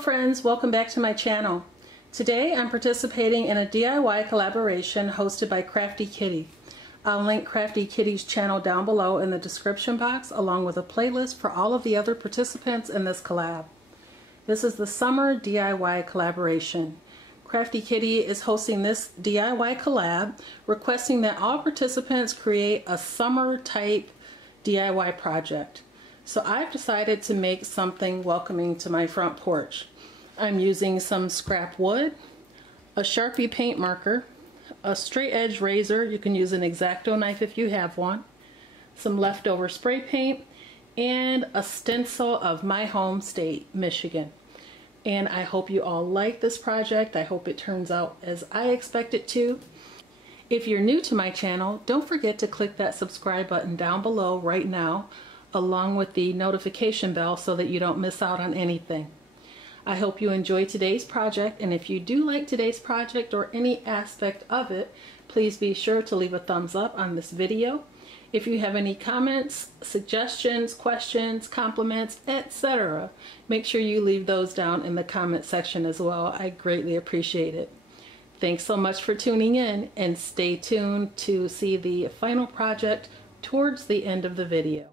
friends, welcome back to my channel. Today I'm participating in a DIY collaboration hosted by Crafty Kitty. I'll link Crafty Kitty's channel down below in the description box along with a playlist for all of the other participants in this collab. This is the summer DIY collaboration. Crafty Kitty is hosting this DIY collab, requesting that all participants create a summer type DIY project. So I've decided to make something welcoming to my front porch. I'm using some scrap wood, a Sharpie paint marker, a straight edge razor, you can use an X-Acto knife if you have one, some leftover spray paint, and a stencil of my home state, Michigan. And I hope you all like this project. I hope it turns out as I expect it to. If you're new to my channel, don't forget to click that subscribe button down below right now, along with the notification bell so that you don't miss out on anything. I hope you enjoy today's project, and if you do like today's project or any aspect of it, please be sure to leave a thumbs up on this video. If you have any comments, suggestions, questions, compliments, etc., make sure you leave those down in the comment section as well. I greatly appreciate it. Thanks so much for tuning in, and stay tuned to see the final project towards the end of the video.